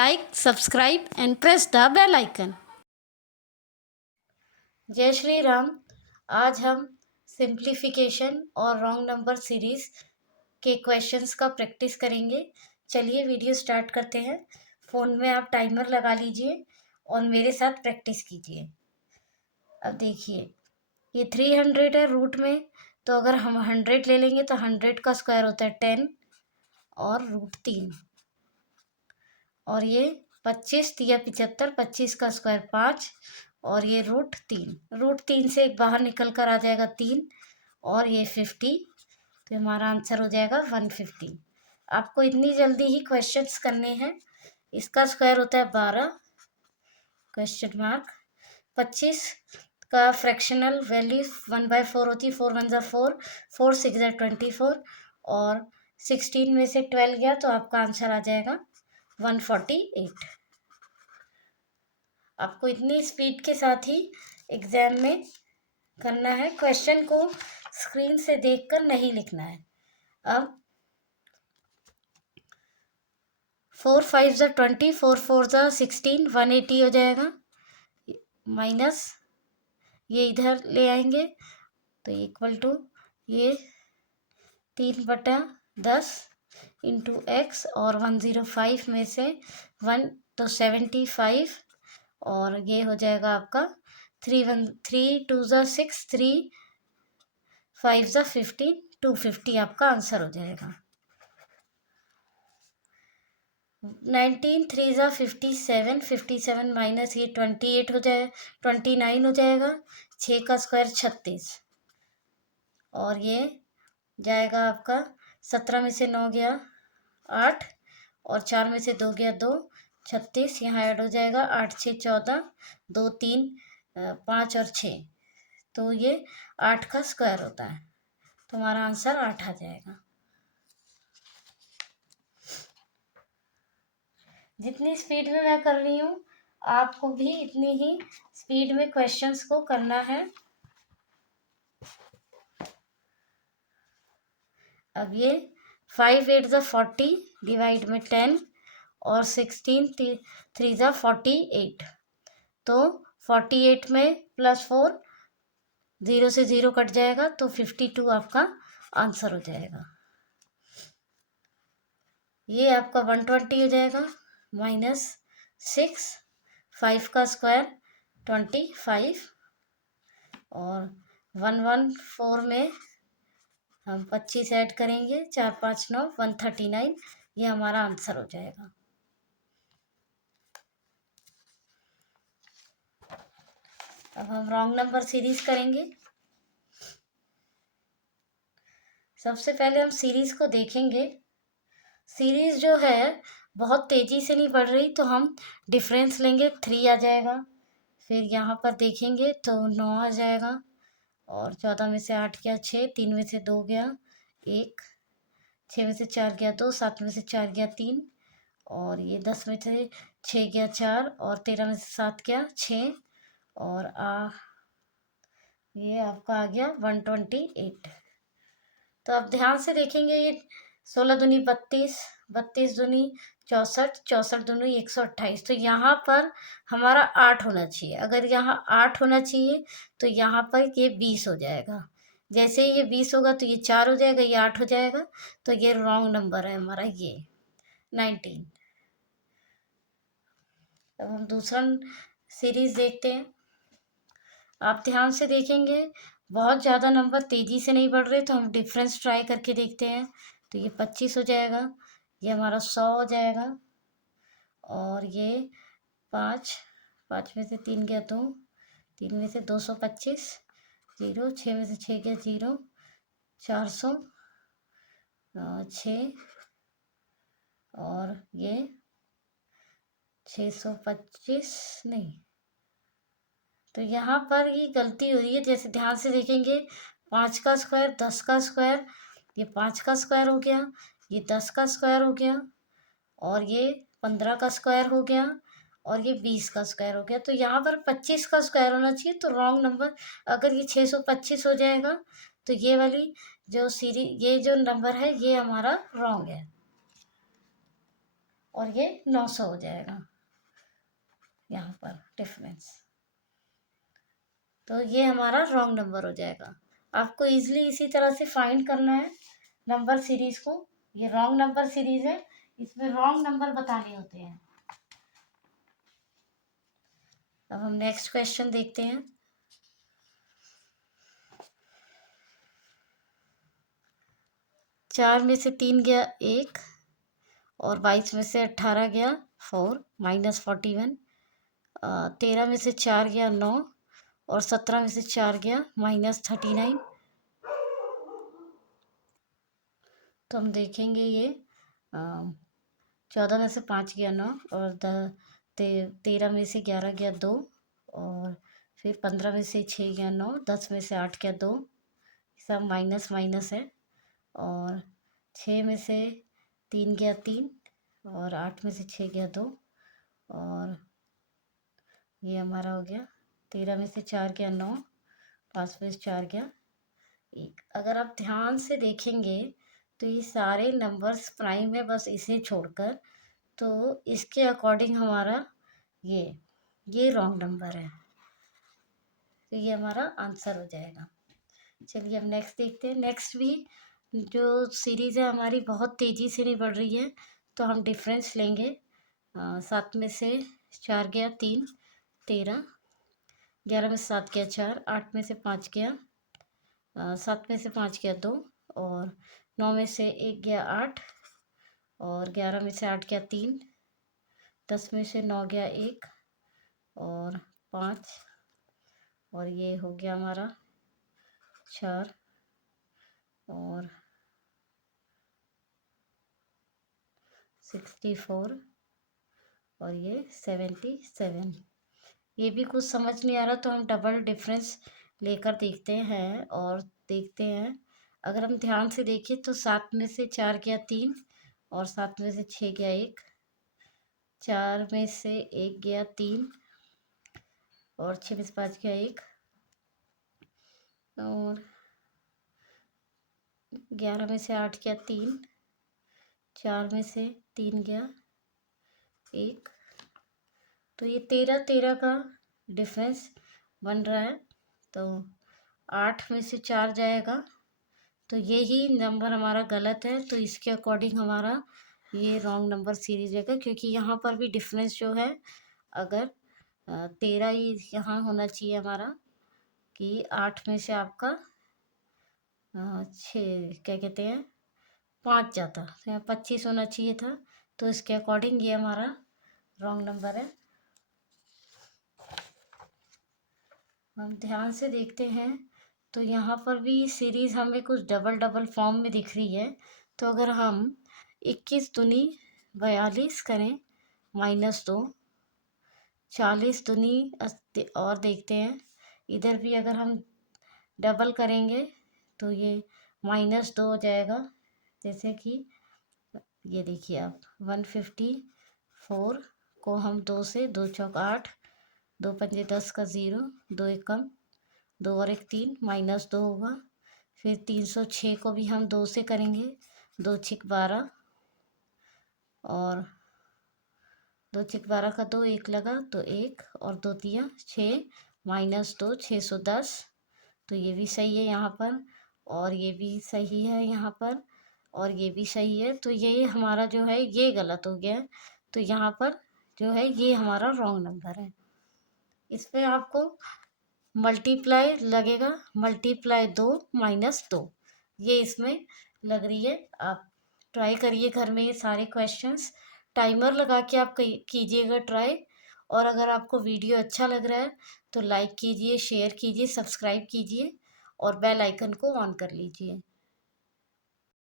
like, subscribe and press the bell icon. जय श्री राम। आज हम सिंप्लीफिकेशन और रॉन्ग नंबर सीरीज के क्वेश्चंस का प्रैक्टिस करेंगे। चलिए वीडियो स्टार्ट करते हैं। फ़ोन में आप टाइमर लगा लीजिए और मेरे साथ प्रैक्टिस कीजिए। अब देखिए, ये 300 है रूट में, तो अगर हम 100 ले लेंगे तो 100 का स्क्वायर होता है 10 और रूट 3। और ये 25 या 75, 25 का स्क्वायर 5 और ये रूट 3 से एक बाहर निकल कर आ जाएगा 3 और ये 50, तो हमारा आंसर हो जाएगा 150। आपको इतनी जल्दी ही क्वेश्चंस करने हैं। इसका स्क्वायर होता है 12 क्वेश्चन मार्क। 25 का फ्रैक्शनल वैल्यू 1/4 होती है, 4 1 ज़ा 4, 4 6 ज़ा 24 और 16 में से 12 गया तो आपका आंसर आ जाएगा 148। आपको इतनी स्पीड के साथ ही एग्जाम में करना है। क्वेश्चन को स्क्रीन से देखकर नहीं लिखना है। अब 4 5 ज़ा 20, 4 4 ज़ा 16, 180 हो जाएगा। माइनस ये इधर ले आएंगे तो इक्वल टू ये 3/10 इंटू एक्स और 105 में से 1 तो 75 और ये हो जाएगा आपका 3 2 ज़ा 6, 3 5 ज़ा 15, 250 आपका आंसर हो जाएगा। 19 3 ज़ा 57, 57 माइनस ये 28 हो जाए 29 हो जाएगा। 6 का स्क्वायर 36 और ये जाएगा आपका 17 में से 9 गया 8 और 4 में से 2 गया 2, 36 यहाँ ऐड हो जाएगा। 8 6 14, 2 3 5 और 6, तो ये 8 का स्क्वायर होता है, तो हमारा आंसर 8 आ जाएगा। जितनी स्पीड में मैं कर रही हूँ आपको भी इतनी ही स्पीड में क्वेश्चंस को करना है। अब ये 5 8 ज़ा 40 डिवाइड में 10 और 16 3 ज़ा 48, तो 48 में +4 0 से 0 कट जाएगा तो 52 आपका आंसर हो जाएगा। ये आपका 120 हो जाएगा माइनस 6, 5 का स्क्वायर 25 और 114 में हम 25 ऐड करेंगे 4 5 9 139, ये हमारा आंसर हो जाएगा। अब हम रॉन्ग नंबर सीरीज करेंगे। सबसे पहले हम सीरीज को देखेंगे। सीरीज जो है बहुत तेजी से नहीं बढ़ रही, तो हम डिफरेंस लेंगे 3 आ जाएगा। फिर यहाँ पर देखेंगे तो 9 आ जाएगा और 14 में से 8 गया 6, 3 में से 2 गया 1, 6 में से 4 गया 2, 7 में से 4 गया 3 और ये 10 में से 6 गया 4 और 13 में से 7 गया 6 और ये आपका आ गया 128। तो अब ध्यान से देखेंगे, ये 16 दूनी 32, 32 दूनी 64, 64 दूनी 128, तो यहाँ पर हमारा 8 होना चाहिए। अगर यहाँ 8 होना चाहिए तो यहाँ पर ये 20 हो जाएगा। जैसे ही ये 20 होगा तो ये 4 हो जाएगा, ये 8 हो जाएगा, तो ये रॉन्ग नंबर है हमारा, ये 19। अब हम दूसरा सीरीज देखते हैं। आप ध्यान से देखेंगे बहुत ज़्यादा नंबर तेज़ी से नहीं बढ़ रहे, तो हम डिफरेंस ट्राई करके देखते हैं। तो ये 25 हो जाएगा, ये हमारा 100 हो जाएगा और ये 5 5 में से 3 गया 2, 3 में से 225, 0 6 में से 6 गया 0, 400 6 और ये 625 नहीं, तो यहाँ पर ही गलती हो रही है। जैसे ध्यान से देखेंगे 5 का स्क्वायर 10 का स्क्वायर, ये 5 का स्क्वायर हो गया, ये 10 का स्क्वायर हो गया और ये 15 का स्क्वायर हो गया और ये 20 का स्क्वायर हो गया। तो यहाँ पर 25 का स्क्वायर होना चाहिए, तो रॉन्ग नंबर। अगर ये 625 हो जाएगा तो ये वाली जो ये जो नंबर है ये हमारा रॉन्ग है। और ये 900 हो जाएगा यहाँ पर डिफरेंस। तो ये हमारा रॉन्ग नंबर हो जाएगा। आपको इजीली इसी तरह से फाइंड करना है नंबर सीरीज को। ये रॉन्ग नंबर सीरीज है, इसमें रॉन्ग नंबर बताने होते हैं। अब हम नेक्स्ट क्वेश्चन देखते हैं। 4 में से 3 गया 1, और 22 में से 18 गया 4 -41। 13 में से 4 गया 9, और 17 में से 4 गया -39। तो हम देखेंगे ये 14 में से 5 गया 9, और 13 में से 11 गया 2, और फिर 15 में से 6 गया 9, 10 में से 8 गया 2, सब माइनस माइनस है। और 6 में से 3 गया 3, और 8 में से 6 गया 2, और ये हमारा हो गया 13 में से 4 गया 9, 5 में से 4 गया 1। अगर आप ध्यान से देखेंगे तो ये सारे नंबर्स प्राइम है, बस इसे छोड़कर। तो इसके अकॉर्डिंग हमारा ये रॉन्ग नंबर है, तो ये हमारा आंसर हो जाएगा। चलिए अब नेक्स्ट देखते हैं। नेक्स्ट भी जो सीरीज़ है हमारी बहुत तेज़ी से नहीं बढ़ रही है, तो हम डिफरेंस लेंगे। 7 में से 4 गया 3, 13। 11 में से 7 गया 4, 8 में से 5 गया 7 में से 5 गया 2, और 9 में से 1 गया 8, और 11 में से 8 गया 3, 10 में से 9 गया 1, और 5, और ये हो गया हमारा 4, और 64, और ये 77। ये भी कुछ समझ नहीं आ रहा, तो हम डबल डिफरेंस लेकर देखते हैं और देखते हैं। अगर हम ध्यान से देखें तो 7 में से 4 गया 3, और 7 में से 6 गया 1, 4 में से 1 गया 3, और 6 में से 5 गया 1, और 11 में से 8 गया 3, 4 में से 3 गया 1। तो ये 13 का डिफरेंस बन रहा है। तो 8 में से 4 जाएगा, तो यही नंबर हमारा गलत है। तो इसके अकॉर्डिंग हमारा ये रॉन्ग नंबर सीरीज रहेगा, क्योंकि यहाँ पर भी डिफरेंस जो है, अगर 13 ही यहाँ होना चाहिए हमारा, कि 8 में से आपका 6 क्या कहते हैं 5 जाता, तो यहाँ 25 होना चाहिए था। तो इसके अकॉर्डिंग ये हमारा रॉन्ग नंबर है। हम ध्यान से देखते हैं तो यहाँ पर भी सीरीज़ हमें कुछ डबल डबल फॉर्म में दिख रही है। तो अगर हम 21 दूनी 42 करें -2, 40 दूनी और देखते हैं, इधर भी अगर हम डबल करेंगे तो ये -2 हो जाएगा। जैसे कि ये देखिए आप 154 को हम 2 से 2 चौक 8, 2 पंजे 10 का 0, 2 एक कम, 2 और 1 3, -2 होगा। फिर 306 को भी हम 2 से करेंगे, 2 छिक 12, और 2 छिक 12 का 2, 1 लगा तो 1, और 2 तिया 6, -2 610। तो ये भी सही है यहाँ पर, और ये भी सही है यहाँ पर, और ये भी सही है। तो ये हमारा जो है ये गलत हो गया है। तो यहाँ पर जो है ये हमारा रॉन्ग नंबर है। इसमें आपको मल्टीप्लाई लगेगा, -2 -2 ये इसमें लग रही है। आप ट्राई करिए घर में ये सारे क्वेश्चंस, टाइमर लगा के आप कीजिएगा ट्राई। और अगर आपको वीडियो अच्छा लग रहा है तो लाइक कीजिए, शेयर कीजिए, सब्सक्राइब कीजिए, और बेल आइकन को ऑन कर लीजिए।